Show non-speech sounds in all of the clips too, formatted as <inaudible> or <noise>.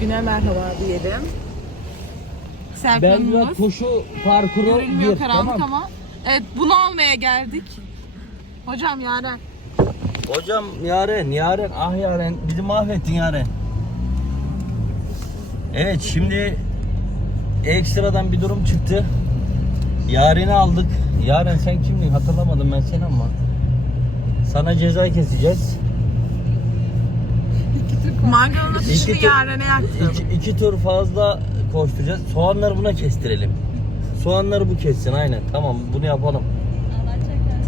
Güne merhaba diyelim. Belgrad Serkan'ımız koşu parkuru görünmüyor bir, karanlık tamam. ama. Evet bunu almaya geldik. Hocam Yaren. Hocam Yaren, Yaren, ah Yaren bizi mahvettin Yaren. Evet şimdi ekstradan bir durum çıktı. Yaren'i aldık. Yaren sen kimdin hatırlamadım ben seni ama. Sana ceza keseceğiz. Mangalın İki ateşini tur- Yaren'e yaktım. İki, iki tur fazla koşturacağız. Soğanları buna kestirelim. Soğanları bu kessin aynen. Tamam bunu yapalım.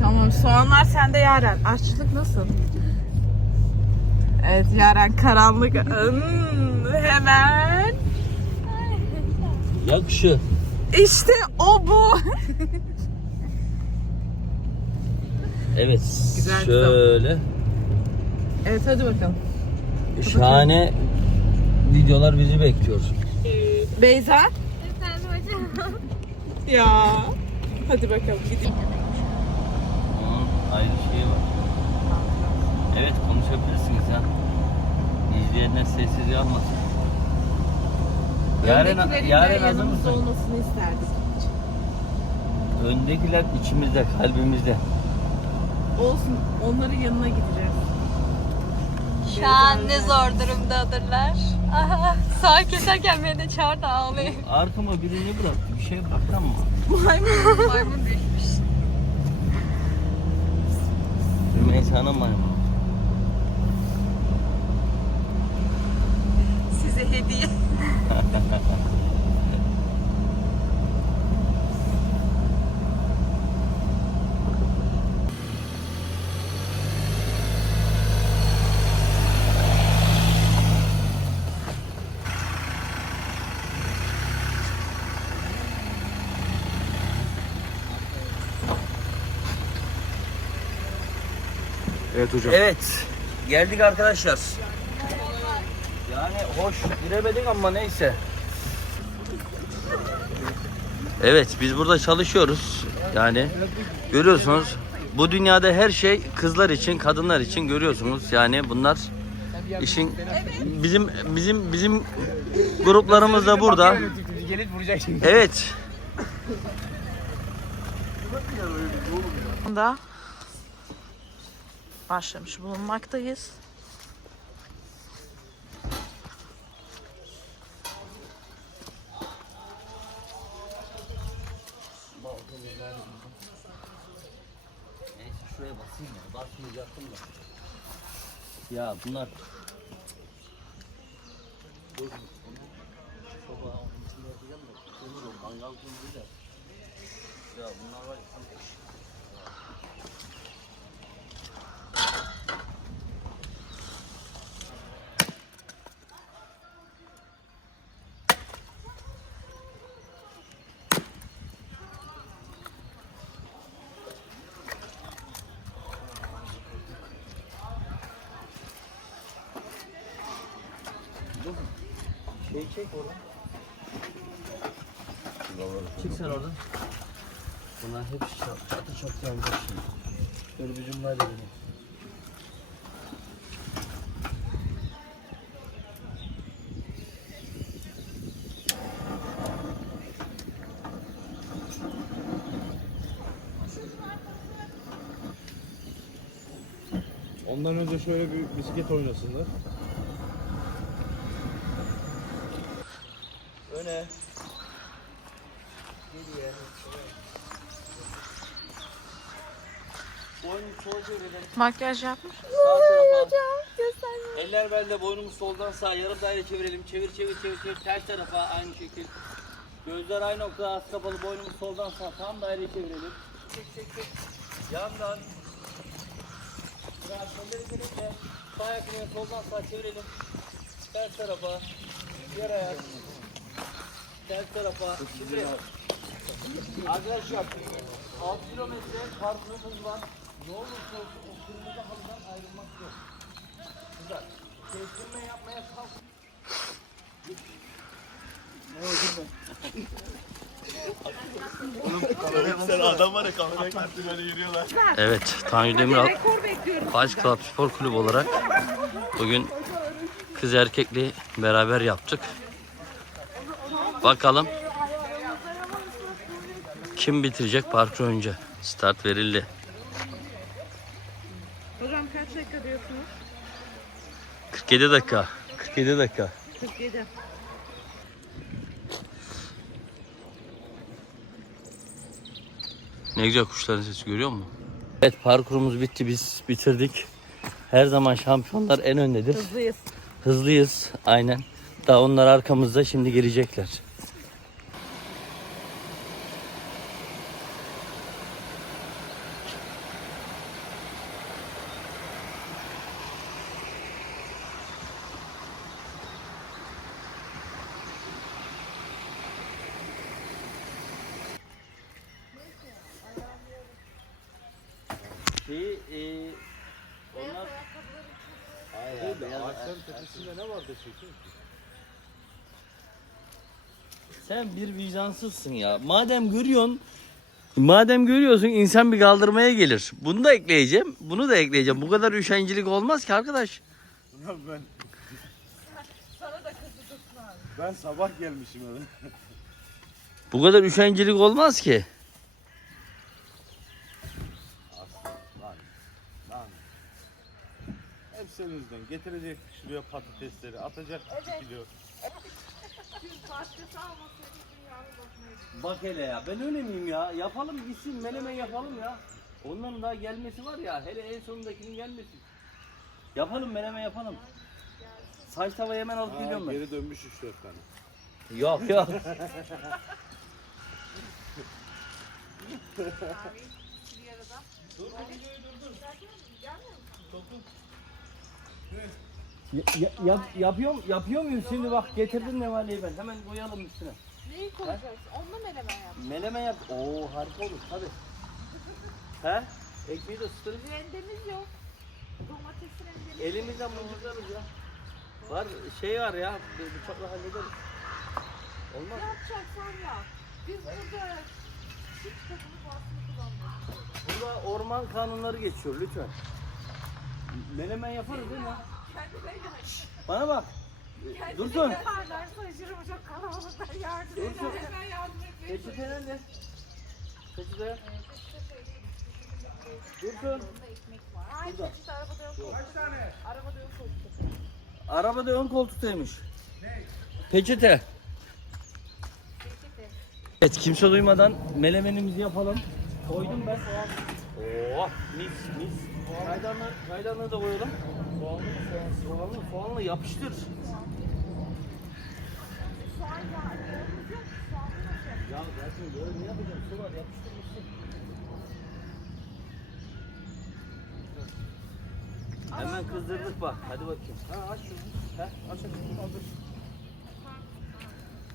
Tamam soğanlar sende Yaren. Aşçılık nasıl? Evet Yaren karanlık. Hmm, hemen. Yakşı. İşte o bu. Evet. Güzel, şöyle. evet hadi bakalım. Şahane videolar bizi bekliyor. Beyza. Efendim hocam. Ya. Hadi bakalım gidelim. Onun ayrı şeyi var. Evet konuşabilirsiniz ya. İzleyenler sessiz yapmasın. Yaren, Öndekilerin de Yaren hazır yanımızda mısın? olmasını isterdik. Öndekiler içimizde, kalbimizde. Olsun. Onların yanına gideceğiz. Şu an ne zor durumdadırlar. Aha, sağ keserken beni de çağırdı ağlayayım. Arkama birini bıraktı. Bir şey bıraktın mı? Maymun. Maymun düşmüş. Rümeysa'nın maymun. Size hediye. <laughs> Evet hocam. Evet. Geldik arkadaşlar. Yani hoş giremedik ama neyse. Evet biz burada çalışıyoruz. Yani görüyorsunuz bu dünyada her şey kızlar için, kadınlar için görüyorsunuz. Yani bunlar işin bizim bizim bizim gruplarımız da burada. Evet. da başlamış bulunmaktayız. Şuraya basayım ya. Basmayacaktım da. Ya bunlar Ya bunlar var ya. Şey çek oradan. Çık sen oradan. Bunlar hep çat- çatı çatı yanacak şimdi. Dürbücüm var benim. Ondan önce şöyle bir bisiklet oynasınlar. Öne. Geriye. Boynum sola çevirelim. Makyaj yapmış. Sağ tarafa. Eller belde boynumuz soldan sağa yarım daire çevirelim. Çevir çevir çevir çevir. Ters tarafa aynı şekil. Gözler aynı noktada az kapalı boynumuz soldan sağa tam daire çevirelim. Çek çek çek. Yandan. Biraz kolları kelepçe. Sağ ayakını soldan sağa çevirelim. Ters tarafa. Diğer ayak. Ters tarafa. Şimdi arkadaşlar 6 kilometre parkurumuz var. Ne olursa olsun o kırmızı halıdan ayrılmak yok. Güzel. Kestirme yapmaya kalk. Sen adam var ya kameraya karşı böyle yürüyorlar. Evet, Tanju Demiral. Ice Club Spor Kulübü olarak bugün Kız erkekli beraber yaptık. Bakalım kim bitirecek parkur önce. Start verildi. Hocam kaç dakika diyorsunuz? 47 dakika. 47 dakika. 47. Ne güzel kuşların sesi görüyor musun? Evet parkurumuz bitti biz bitirdik. Her zaman şampiyonlar en öndedir. Hızlıyız. Hızlıyız aynen. Daha onlar arkamızda şimdi gelecekler. Şeyi, e, onlar... Hayır, Ağaçların tepesinde ne vardı şeker? Sen bir vicdansızsın ya. Madem görüyorsun, madem görüyorsun insan bir kaldırmaya gelir. Bunu da ekleyeceğim, bunu da ekleyeceğim. Bu kadar üşencilik olmaz ki arkadaş. Ulan ben... Ben sabah gelmişim öyle. Bu kadar üşencilik olmaz ki. Lan. Lan. Yüzünden. Getirecek şuraya patatesleri, atacak kilo. Bak hele ya ben öyle miyim ya? Yapalım gitsin menemen yapalım ya. Onların daha gelmesi var ya hele en sonundakinin gelmesi. Yapalım menemen yapalım. Saç tavayı hemen alıp Aa, geliyorum ben. geri dönmüş 3-4 tane. Yok yok. <laughs> Ya, ya, yap, yapıyorum, yapıyor muyum şimdi bak getirdim nevaleyi ben hemen koyalım üstüne. Neyi koyacaksın? Onunla menemen yap. Menemen yap. Oo harika olur tabi. He? Ekmeği de ısıtırız. Rendemiz yok. Domatesi rendemiz. Elimizden mızıklarız ya. Var şey var ya bıçakla hallederiz. Olmaz. Yapacaksan yap. Biz burada çift takımı basını kullanmıyoruz. Burada orman kanunları geçiyor lütfen. Menemen yaparız değil mi? Kendine yaş. Bana bak. Dursun. Yaparlar şaşırım çok kalabalıklar yardım Dursun. eder. Ben yardım etmeye Peçete nerede? Peçete. Dursun. Ay peçete arabada yok. Kaç tane? Arabada yok. Arabada ön koltuktaymış. Ne? Peçete. Evet kimse duymadan melemenimizi yapalım. Koydum ben. Oh mis mis. Çaydanlığı, çaydanlığı da koyalım. Soğanlı soğanlı soğanlı yapıştır. Ya zaten böyle ne yapacağım? Su var yapıştır gitsin. Hemen kızdırdık bak. Hadi bakayım. Ha aç şunu. He aç aç. Kaldır.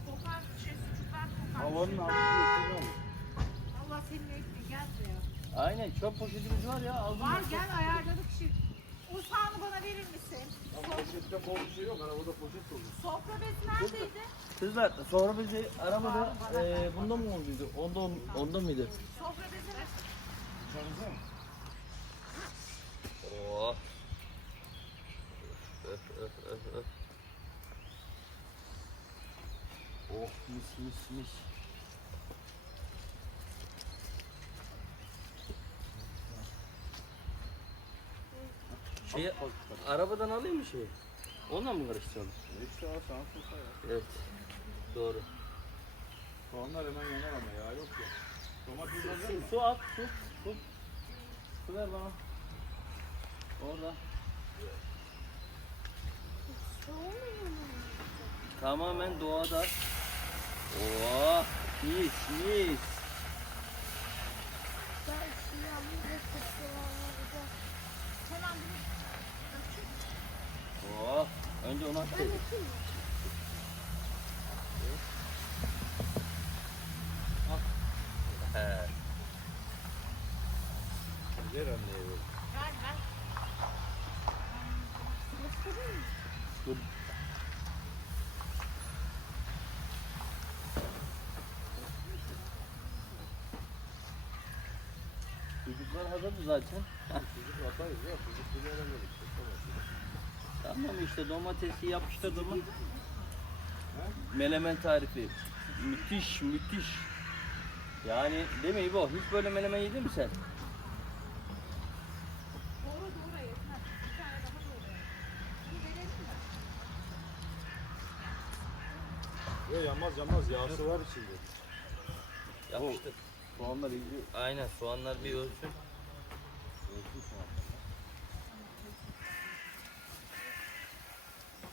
Kokar şey sucuklar kokar. Havanın altında Allah senin ekmeği gel buraya. Aynen çöp poşetimiz var ya. Aldım. Var gel ayarladık şimdi. Ursağını bana verir misin? Poşette bol bir şey yok. Arabada poşet dolu. Sofra bezi neredeydi? Kızlar sonra bizi arabada e, bunda mı olduydu? Onda, onda mıydı? Sofra bezi ne? Dışarıda mı? Oh. Öf, öf, öf, öf. Oh mis mis mis. Şey, arabadan alayım mı şeyi? Onunla mı karıştıralım? İşte al sana sosa ya. Evet. Doğru. Soğanlar hemen yanar ama ya yok ya. Domates alacak Su, mısın? su at, su, su. Su ver bana. Orada. Tamamen doğada. Oh, mis mis. Hemen bunu Oh, önce onu anneye ver. ver ver. Dur. Çocuklar hazırdı zaten. Çocuk atarız ya. Çocuk yere verir. Tamam işte domatesi yapıştırdım mı? Melemen tarifi. Müthiş müthiş. Yani değil mi İbo? Hiç böyle melemen yedin mi sen? Yo yanmaz yanmaz yağsı var içinde. Yapıştır. Soğanlar iyice Aynen soğanlar bir ölsün.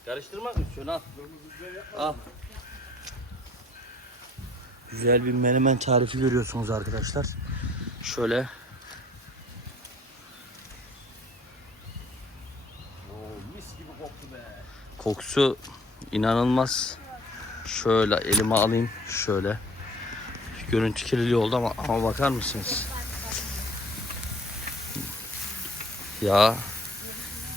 Karıştırmak mı istiyorsun? Al. Al. Güzel bir menemen tarifi görüyorsunuz arkadaşlar. Şöyle. Oo, mis gibi koktu be. Kokusu inanılmaz. Şöyle elime alayım. Şöyle. Görüntü kirliliği oldu ama, ama bakar mısınız? Ya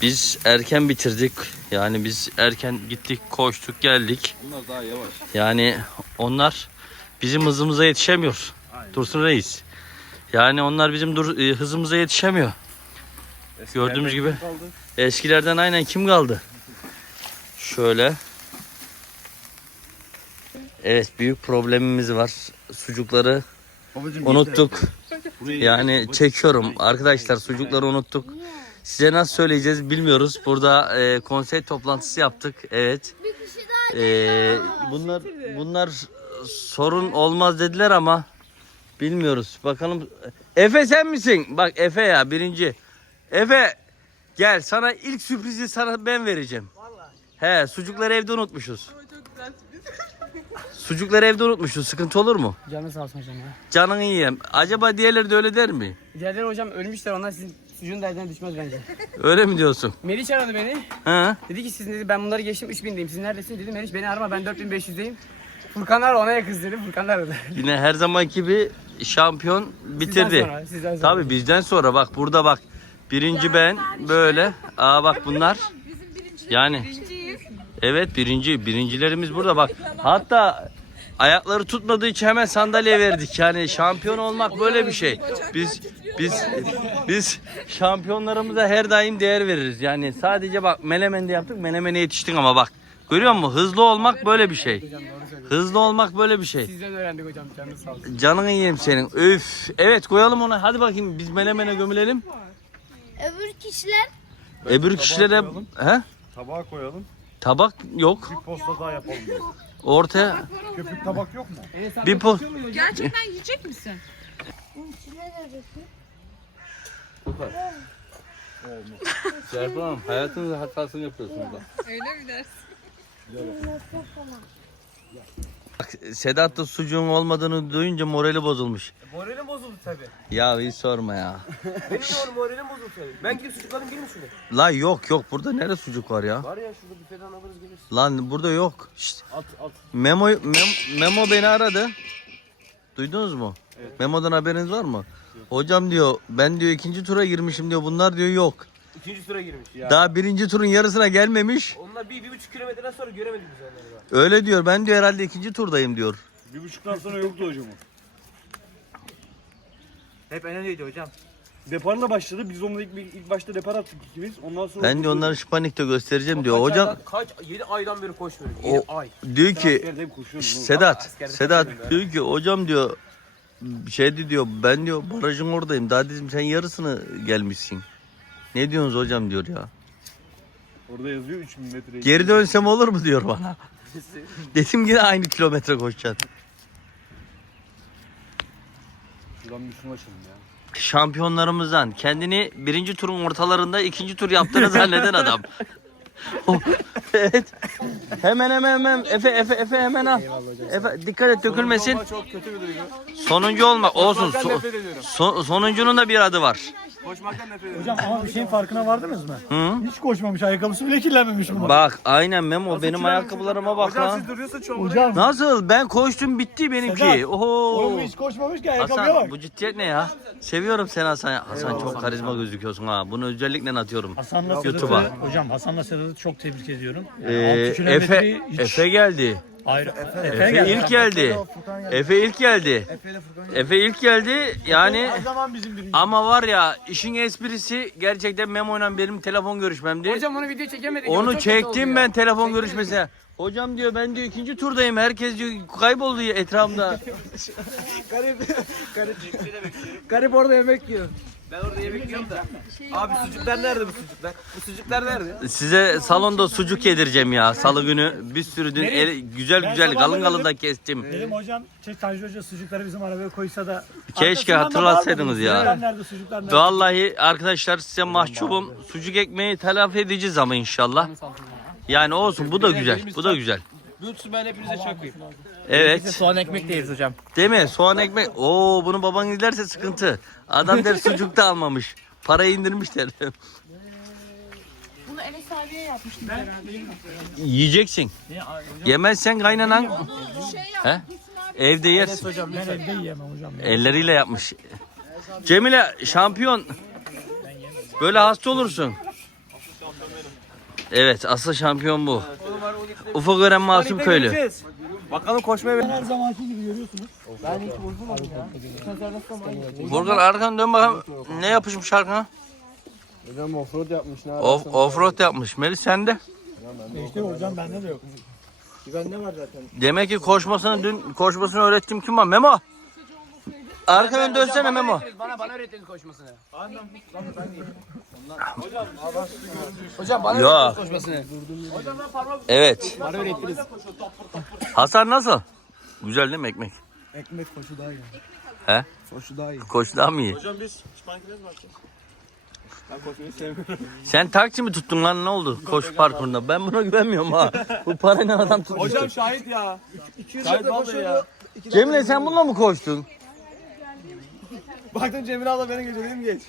biz erken bitirdik. Yani biz erken gittik, koştuk, geldik. Bunlar daha yavaş. Yani onlar bizim hızımıza yetişemiyor. Dursun Reis. Yani onlar bizim dur, e, hızımıza yetişemiyor. Gördüğümüz gibi. Kaldı. Eskilerden aynen kim kaldı? Şöyle. Evet büyük problemimiz var. Sucukları Babacım, unuttuk. Yani çekiyorum. Arkadaşlar sucukları unuttuk. Size nasıl söyleyeceğiz bilmiyoruz. Burada e, konsey toplantısı yaptık. Evet. E, bunlar bunlar sorun olmaz dediler ama bilmiyoruz. Bakalım. Efe sen misin? Bak Efe ya birinci. Efe gel sana ilk sürprizi sana ben vereceğim. He sucukları evde unutmuşuz. <laughs> Sucukları evde unutmuşuz. Sıkıntı olur mu? Canı sağ olsun hocam ya. Canını yiyeyim. Acaba diğerleri de öyle der mi? Diğerleri hocam ölmüşler onlar sizin sucuğun derdine düşmez bence. Öyle mi diyorsun? Meriç aradı beni. Ha? Dedi ki siz dedi ben bunları geçtim 3000'deyim. Siz neredesiniz? Dedim Meriç beni arama ben 4500'deyim. Furkanlar ona yakız dedi. Furkanlar aradı. <laughs> Yine her zamanki gibi şampiyon bitirdi. Sizden sonra, sizden sonra. Tabii bizden sonra bak burada bak. Birinci ben böyle. Aa bak bunlar. Bizim birinci. Yani Birinciyiz. evet birinci. Birincilerimiz burada bak. Hatta ayakları tutmadığı için hemen sandalye verdik. Yani şampiyon olmak böyle bir şey. Biz biz biz şampiyonlarımıza her daim değer veririz. Yani sadece bak Menemen'de yaptık. Menemen'e yetiştik ama bak. Görüyor musun? Hızlı olmak böyle bir şey. Hızlı olmak böyle bir şey. Sizden öğrendik hocam canınız sağ olsun. Canını yiyeyim senin. Üf. Evet koyalım onu. Hadi bakayım biz menemene gömülelim. Öbür kişiler Öbür kişilere he? Tabağa koyalım. Tabak yok. Bir posta daha yapalım. Ortaya Köpük tabak yok mu? bir po Gerçekten yiyecek misin? içine de dökün. Serpil Hanım hayatınızın hatasını yapıyorsunuz bak. Öyle mi dersin? Bak Sedat da sucuğun olmadığını duyunca morali bozulmuş. Moralim bozuldu tabii. Ya hiç sorma ya. <laughs> Benim de oğlum moralim bozuldu tabii. Ben gidip sucuklarım gelin şurada. La yok yok burada nerede sucuk var ya? Var ya şurada büfeden alırız geliriz. Lan burada yok. Şşt. At at. Memo, Mem- Memo beni aradı. Duydunuz mu? Memo'dan haberiniz var mı? Hocam diyor ben diyor ikinci tura girmişim diyor bunlar diyor yok. İkinci sıra girmiş ya. Daha birinci turun yarısına gelmemiş. Onlar bir, bir buçuk kilometreden sonra göremedik biz onları. Öyle diyor ben diyor herhalde ikinci turdayım diyor. Bir buçuktan sonra yoktu hocam o. Hep önemliydi hocam. Deparla başladı. Biz onunla ilk, ilk başta depar attık ikimiz. Ondan sonra... Ben de onları şu panikte göstereceğim diyor. Kaç Hocam aydan- kaç 7 aydan beri koşmuyorum. O- 7 ay. diyor ki Askerde hep koşuyoruz. oğlum. Sedat askerde Sedat takılıyorum diyor ki hocam diyor şeydi diyor ben diyor barajın oradayım. Daha dedim sen yarısını gelmişsin. Ne diyorsunuz hocam diyor ya. Orada yazıyor 3000 metre. Geri dönsem olur mu diyor bana. <laughs> Dedim yine aynı kilometre koşacaksın. Şuradan bir şunu açalım ya. Şampiyonlarımızdan kendini birinci turun ortalarında ikinci tur yaptığını zanneden adam. <laughs> O- evet. Hemen hemen hemen Efe Efe Efe hemen al. Efe dikkat et dökülmesin. Çok kötü bir duygu. Sonuncu olmak olsun. So- sonuncunun da bir adı var. Koşmaktan nefret ediyorum. Hocam ama bir şeyin farkına vardınız mı? Hı? Hiç koşmamış, ayakkabısı bile kirlenmemiş bu. Bak aynen Memo benim ayakkabılarıma bak Hocam lan. siz duruyorsa çok Hocam, Nasıl? Ben koştum bitti benimki. Sedat, Oho. oğlum hiç koşmamış ki ayakkabıya Hasan bak. bu ciddiyet ne ya? Seviyorum seni Hasan. Hasan çok karizma gözüküyorsun ha. Bunu özellikle atıyorum. Hasan'la YouTube'a. Sedat'ı, hocam Hasan'la Sedat'ı çok tebrik ediyorum. Yani Ee, altı kilometreyi Efe hiç- Efe geldi. Hayır. Efe ilk geldi. Efe ilk geldi. Efe ilk geldi. Yani ama var ya işin esprisi gerçekten Memo'yla benim telefon görüşmemdi. Hocam onu video çekemedik. Onu çektim ben telefon görüşmesine. Hocam diyor ben diyor ikinci turdayım. Herkes diyor kayboldu etrafımda. <laughs> Garip orada yemek yiyor. Ben orada yemek yiyorum da. Abi sucuklar nerede bu sucuklar? Bu sucuklar nerede? Size salonda sucuk yedireceğim ya salı günü. Bir sürü dün el- güzel Ben güzel sabah kalın kalın da kestim. Dedim hocam şey Tanju Hoca sucukları bizim arabaya koysa da. Keşke Arkasından da hatırlatsaydınız bağırmadınız. ya. Sucuklar nerede sucuklar nerede? Vallahi arkadaşlar size mahcubum. Sucuk ekmeği telafi edeceğiz ama inşallah. Yani olsun bu da güzel. Bu da güzel. Lütfü ben hepinize çakayım. Evet. Soğan ekmek de yeriz hocam. Değil mi? Soğan ekmek. Oo bunu baban giderse sıkıntı. Adam der sucuk da almamış. Parayı indirmişler. Bunu Enes abiye yapmıştım herhalde. Yiyeceksin. Yemezsen kaynanan Şey yap. He? evde yersin. Ben evde yiyemem hocam. Elleriyle yapmış. Cemile şampiyon. Böyle hasta olursun. Evet asıl şampiyon bu. Ufuk Ören Masum Köylü. Bakalım koşmaya Her zamanki gibi görüyorsunuz. Furkan arkanı dön bakalım. Ne yapışmış arkana? Hocam offroad yapmış ne Off, offroad yapmış. Melis sende. İşte hocam bende de yok. Bende var zaten. Demek ki koşmasını dün koşmasını öğrettim kim var? Memo. Arkadan dönsene Memo. Bana bana öğrettiniz koşmasını. Hocam bana Ya. öğrettiniz koşmasını. Evet. Bana öğrettiniz. Hasar nasıl? Güzel değil mi ekmek? Ekmek koşu daha iyi. He? Koşu daha iyi. Koş daha mı iyi? Hocam biz Spankines mi? Ben koşmayı sevmiyorum. Sen taksi mi tuttun lan ne oldu koşu parkurunda? Ben buna güvenmiyorum ha. Bu parayla adam tutmuş. Hocam şahit ya. 200 metre koşuyordu. Cemile sen bununla mı koştun? Baktım Cemile abla beni geçiyor dedim geç.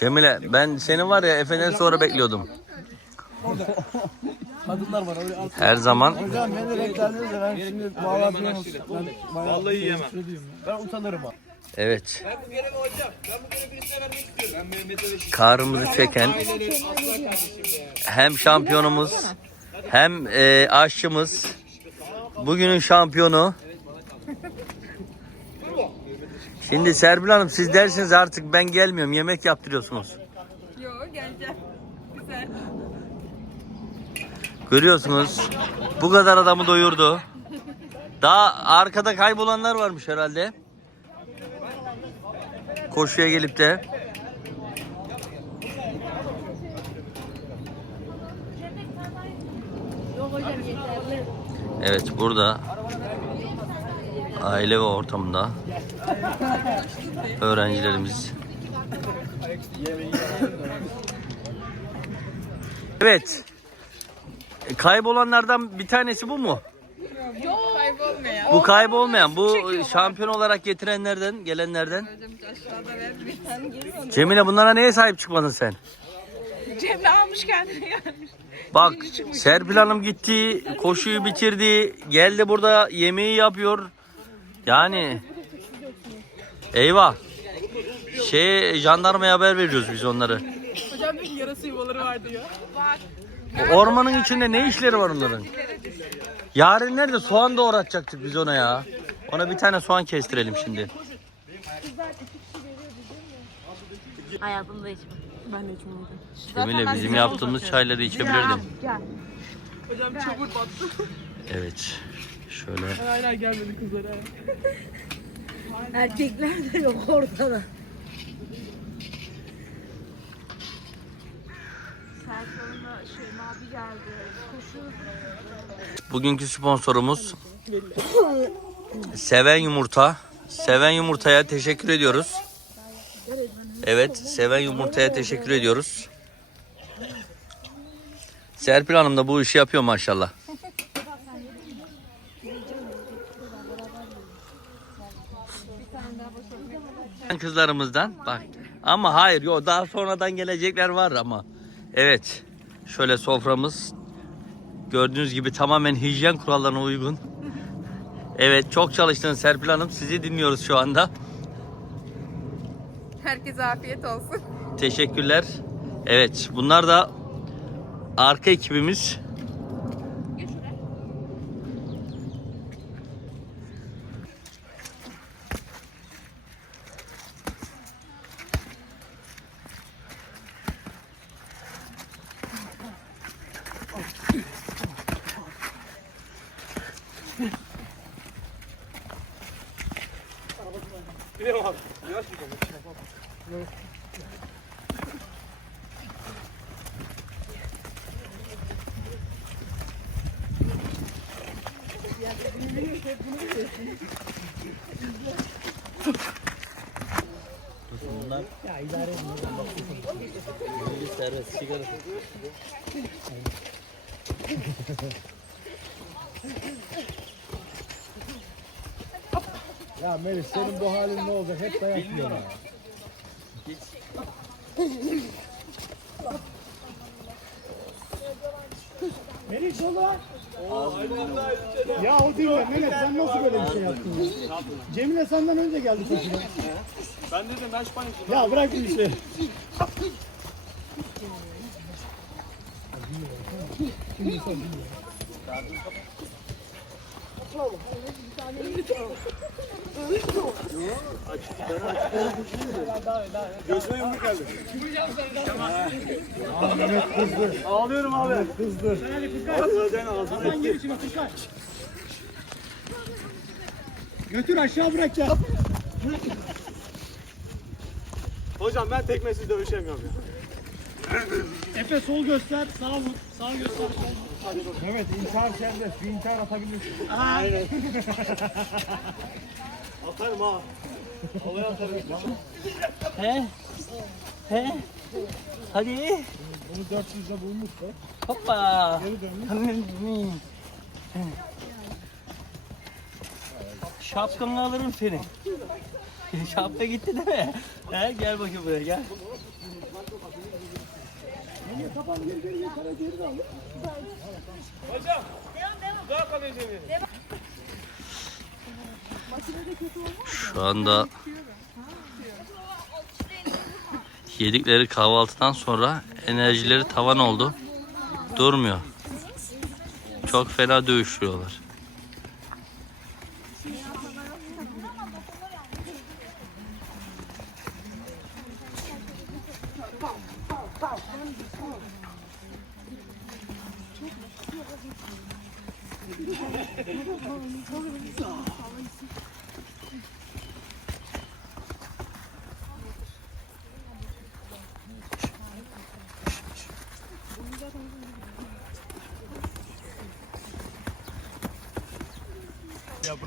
Cemile ben seni var ya Efe'den sonra bekliyordum. Kadınlar var öyle al. Her zaman Hocam beni de renkleriniz de ben şimdi bağlatmıyorum. Ben, Vallahi yiyemem. ben utanırım ha. evet Ben bu görevi hocam. Ben bu görevi birisine vermek istiyorum. Ben Mehmet'e de karımızı çeken hem şampiyonumuz hem e, aşçımız bugünün şampiyonu. Şimdi Serpil Hanım siz dersiniz artık ben gelmiyorum yemek yaptırıyorsunuz. Yo geleceğim. Güzel. Görüyorsunuz bu kadar adamı doyurdu. Daha arkada kaybolanlar varmış herhalde. Koşuya gelip de. Yok. Evet burada aile ve ortamında öğrencilerimiz. Evet. Kaybolanlardan bir tanesi bu mu? Yok kaybolmayan. Bu kaybolmayan, bu şampiyon olarak getirenlerden, gelenlerden. Cemile bunlara neye sahip çıkmadın sen? Cemre almış kendini gelmiş. Bak Serpil Hanım gitti, koşuyu bitirdi, geldi burada yemeği yapıyor. Yani eyvah. Şey jandarmaya haber veriyoruz biz onları. Hocam bir yarası yuvaları var diyor. Ormanın içinde ne işleri var onların? Yarın nerede soğan doğratacaktık biz ona ya. Ona bir tane soğan kestirelim şimdi. Hayatımda içmem. Ben de içmedim. Cemile bizim yaptığımız çayları içebilirdin. Hocam çamur battı. Evet. Şöyle. Hala gelmedi kızlara. Erkekler de yok ortada. Bugünkü sponsorumuz Seven Yumurta. Seven Yumurta'ya teşekkür ediyoruz. Evet, Seven Yumurta'ya teşekkür ediyoruz. Serpil Hanım da bu işi yapıyor maşallah. Kızlarımızdan bak. Ama hayır, yok daha sonradan gelecekler var ama. Evet. Şöyle soframız Gördüğünüz gibi tamamen hijyen kurallarına uygun. Evet çok çalıştın Serpil Hanım. Sizi dinliyoruz şu anda. Herkese afiyet olsun. Teşekkürler. Evet bunlar da arka ekibimiz. Serbest sigara. Ya Melis senin bu halin ne olacak? Hep dayak yiyor. ya. Melis ola. Ya o değil ya Mehmet sen nasıl böyle bir şey yaptın ya? Cemile senden önce geldi koşuna. Ben dedim ben panik. Ya bırak bu işi. Göğsüme yumruk geldi. Ağlıyorum abi. Kızdı. Sen ağzına Sen gir içine Furkan. Götür aşağı bırak ya. Hocam ben tekmesiz dövüşemiyorum ya. Efe sol göster, sağ vur. Sağ göster, sol vur. Evet, intihar serbest. Bir intihar atabilirsin. Aynen. <laughs> Atarım ha. Havaya atarım. He? He? Hadi. Bunu 400'de bulmuştu. Hoppa. Geri dönmüş. Şapkanı alırım seni. <laughs> Şapka gitti değil mi? He, gel bakayım buraya gel. Şu anda yedikleri kahvaltıdan sonra enerjileri tavan oldu. Durmuyor. Çok fena dövüşüyorlar.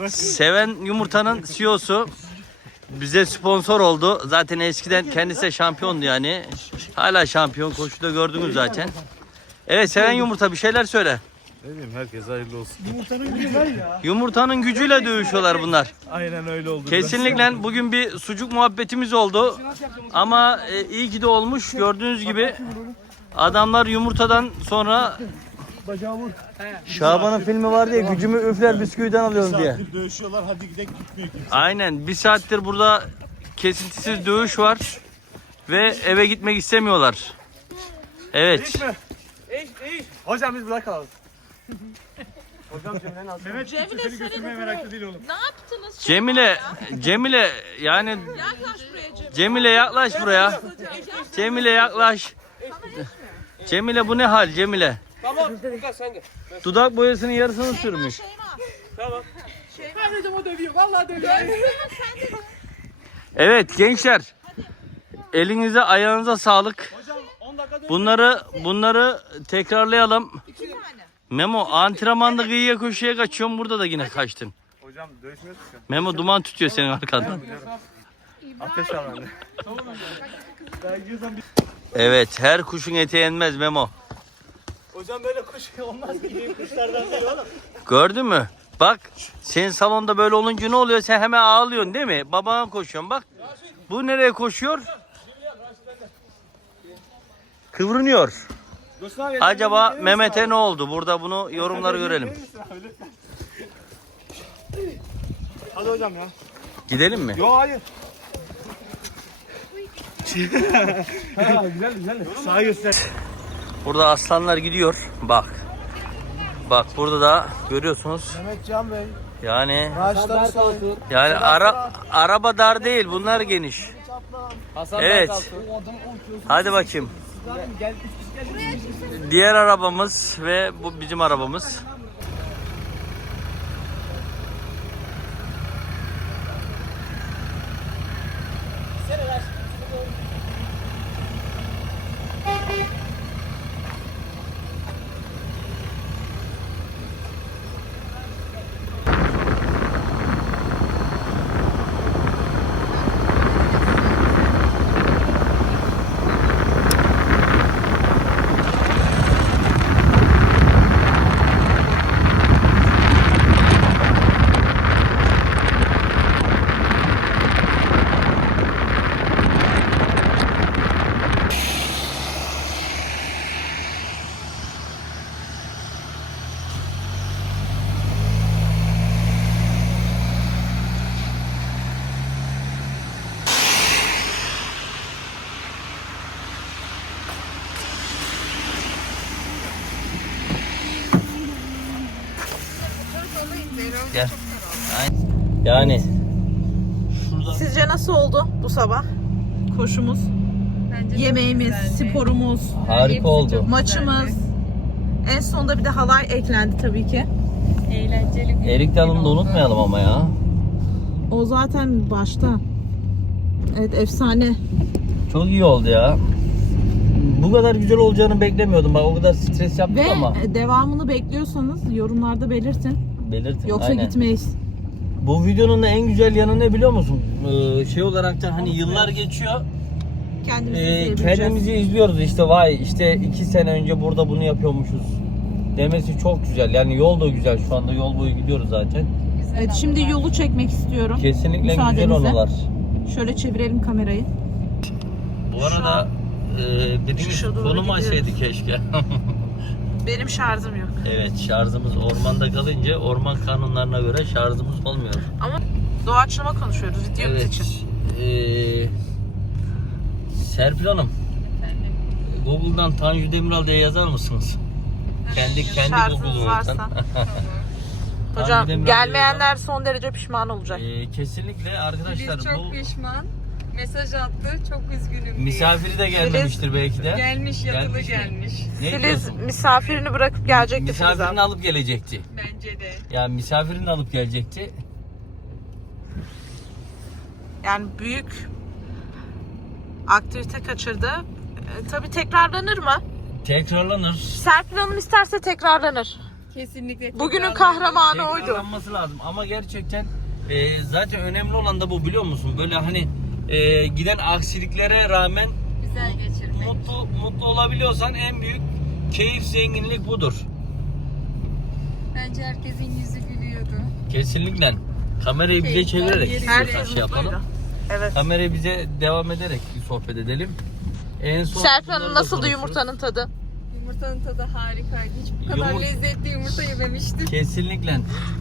Seven Yumurta'nın CEO'su bize sponsor oldu. Zaten eskiden kendisi de şampiyondu yani. Hala şampiyon. Koşuda gördünüz zaten. Evet Seven Yumurta bir şeyler söyle. Ne diyeyim herkes hayırlı olsun. Yumurtanın gücü var ya. Yumurtanın gücüyle dövüşüyorlar bunlar. Aynen öyle oldu. Kesinlikle bugün bir sucuk muhabbetimiz oldu. Ama e, iyi ki de olmuş. Gördüğünüz gibi adamlar yumurtadan sonra Bacağı vur. Şaban'ın filmi var diye gücümü üfler bisküviden alıyorum diye. Saattir dövüşüyorlar hadi gidelim gitmiyor kimse. Aynen bir saattir burada kesintisiz dövüş var ve eve gitmek istemiyorlar. Evet. Hocam biz burada kalalım. <laughs> Mehmet kimse seni götürmeye meraklı değil oğlum. Ne yaptınız? Cemile, Cemile yani Yaklaş buraya Cem. Cemile yaklaş buraya. Cemile yaklaş. Cemile bu ne hal Cemile? Tamam. Furkan sen gel. Dudak boyasının yarısını sürmüş. Tamam. Hocam o dövüyor. Vallahi dövüyor. Evet gençler. Elinize ayağınıza sağlık. Bunları bunları tekrarlayalım. Memo antrenmanda kıyıya köşeye kaçıyorum. Burada da yine kaçtın. Hocam dövüşmüyoruz ki. Memo duman tutuyor senin arkandan. Ateş al bende. Evet her kuşun eti yenmez Memo. Hocam böyle kuş olmaz ki. Kuşlardan değil oğlum. Gördün mü? Bak senin salonda böyle olunca ne oluyor? Sen hemen ağlıyorsun değil mi? Babana koşuyorsun bak. Bu nereye koşuyor? Kıvranıyor. Acaba Mehmet'e ne oldu? Burada bunu yorumları görelim. Hadi hocam ya. Gidelim mi? Yo hayır. <laughs> Ha, güzel güzel. Sağa göster. Burada aslanlar gidiyor. Bak. Bak burada da görüyorsunuz. Mehmet Can Bey. Yani Maaşları sayın. yani ara, araba dar değil. Bunlar geniş. Hasan Evet. Hadi bakayım. Diğer arabamız ve bu bizim arabamız. Gel. Yani Sizce nasıl oldu bu sabah? Koşumuz, yemeğimiz, sporumuz, harika oldu. maçımız. En sonunda bir de halay eklendi tabii ki. Erik dalını da unutmayalım ama ya. O zaten başta. Evet efsane. Çok iyi oldu ya. Bu kadar güzel olacağını beklemiyordum. Bak o kadar stres yaptık Ve ama devamını bekliyorsanız yorumlarda belirtin. Belirtin. Yoksa Aynen. gitmeyiz. Bu videonun da en güzel yanı ne biliyor musun? Ee, şey olarak da hani yıllar geçiyor. Kendimizi Ee, kendimizi izliyoruz işte vay işte iki sene önce burada bunu yapıyormuşuz. Demesi çok güzel. Yani yol da güzel. Şu anda yol boyu gidiyoruz zaten. Evet şimdi yolu çekmek istiyorum. Kesinlikle güzel Müsaadenizle. Şöyle çevirelim kamerayı. Bu arada e, birimiz Şuşa doğru konum gidiyoruz. açsaydı keşke. <laughs> Benim şarjım yok. evet şarjımız ormanda kalınca orman kanunlarına göre şarjımız olmuyor. Doğaçlama konuşuyoruz videomuz evet. için. Ee, Serpil Hanım. Google'dan Tanju Demiral diye yazar mısınız? Kendi kendi Şarjınız Google'unuzdan. <laughs> Hocam gelmeyenler son derece pişman olacak. Ee, kesinlikle arkadaşlar Filiz çok bu pişman. Mesaj attı. Çok üzgünüm diye. misafiri de gelmemiştir belki de. Gelmiş yatılı Gelmiş mi? gelmiş. Ne Filiz diyorsun? misafirini bırakıp gelecekti Filiz Misafirini abi. alıp gelecekti. Bence de. Yani misafirini alıp gelecekti. Yani büyük aktivite kaçırdı. E, tabii tekrarlanır mı? Tekrarlanır. Serpil Hanım isterse tekrarlanır. Kesinlikle. Bugünün tekrarlandı. kahramanı oydu. Tekrarlanması lazım ama gerçekten e, zaten önemli olan da bu biliyor musun? Böyle hani e, giden aksiliklere rağmen Güzel geçirmek. mutlu mutlu olabiliyorsan en büyük keyif zenginlik budur. Bence herkesin yüzü gülüyordu. Kesinlikle. Kamerayı bize Keyifler çevirerek yerinde. istiyorsan şey yapalım. Evet. Kamerayı bize devam ederek bir sohbet edelim. En son Serpil bunları Hanım da nasıldı konuşuruz. yumurtanın tadı? Yumurtanın tadı harikaydı. Hiç bu kadar Yumur- lezzetli yumurta yememiştim. Kesinlikle.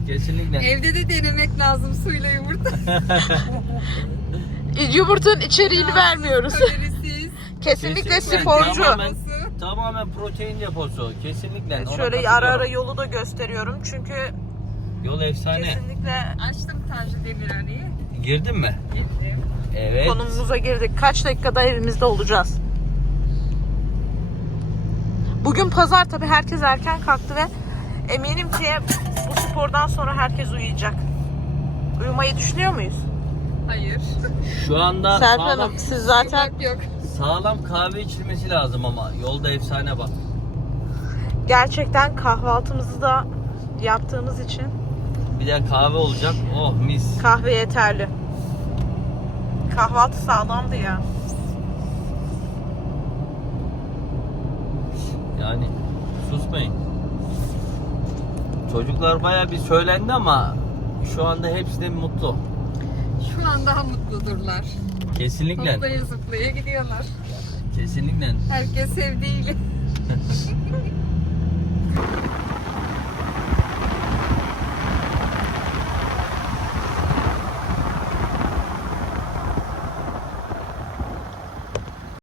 Kesinlikle. Evde de denemek lazım suyla yumurta. <laughs> Yumurtanın içeriğini vermiyoruz. Kalorisiz. <laughs> Kesinlikle Kesinlikle. sporcu. Tamamen, tamamen protein deposu. Kesinlikle. Ona Şöyle ara katılıyorum. ara yolu da gösteriyorum çünkü Yol efsane. kesinlikle Açtım Tanju Demirhan'ı. Girdin mi? Gittim. Evet. konumumuza girdik. Kaç dakikada evimizde olacağız? Bugün pazar tabi herkes erken kalktı ve eminim ki bu spordan sonra herkes uyuyacak. Uyumayı düşünüyor muyuz? Hayır. Şu anda Serpil sağlam, Hanım siz zaten yok. sağlam kahve içilmesi lazım ama yolda efsane bak. gerçekten kahvaltımızı da yaptığımız için Bir de kahve olacak. Oh mis. kahve yeterli. Kahvaltı sağlamdı ya. Yani susmayın. Çocuklar baya bir söylendi ama şu anda hepsi de mutlu. An daha mutludurlar. Kesinlikle. Hoplaya zıplaya gidiyorlar. Kesinlikle. Herkes sevdiğiyle. <laughs>